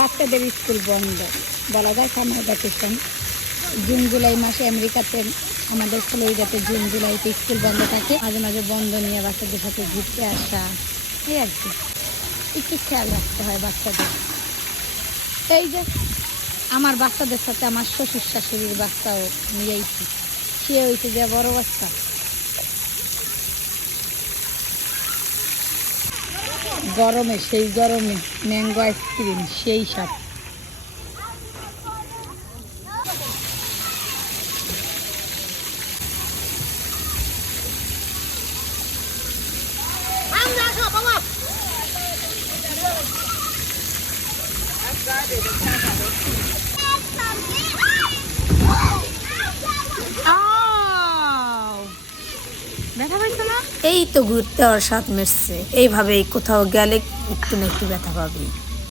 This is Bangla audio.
বাচ্চাদের স্কুল বন্ধ বলা যায়, সামার ভ্যাকেশন। জুন জুলাই মাসে আমেরিকাতে, আমাদের ফ্লোরিডাতে জুন জুলাইতে স্কুল বন্ধ থাকে। মাঝে মাঝে বন্ধ নিয়ে বাচ্চাদের সাথে ঘুরতে আসা, এই আর কি। একটু খেয়াল রাখতে হয় বাচ্চাদের। এই যে আমার বাচ্চাদের সাথে আমার শ্বশুর শাশুড়ির বাচ্চাও নিয়েছি, সে হয়েছে যে বড় বাচ্চা। গরমে, সেই গরমে ম্যাঙ্গো আইসক্রিম সেই স্বাদ। এই তো ঘুরতে আর স্বাদ মিটছে। এইভাবেই কোথাও গেলে একটু না একটু ব্যথা পাবি।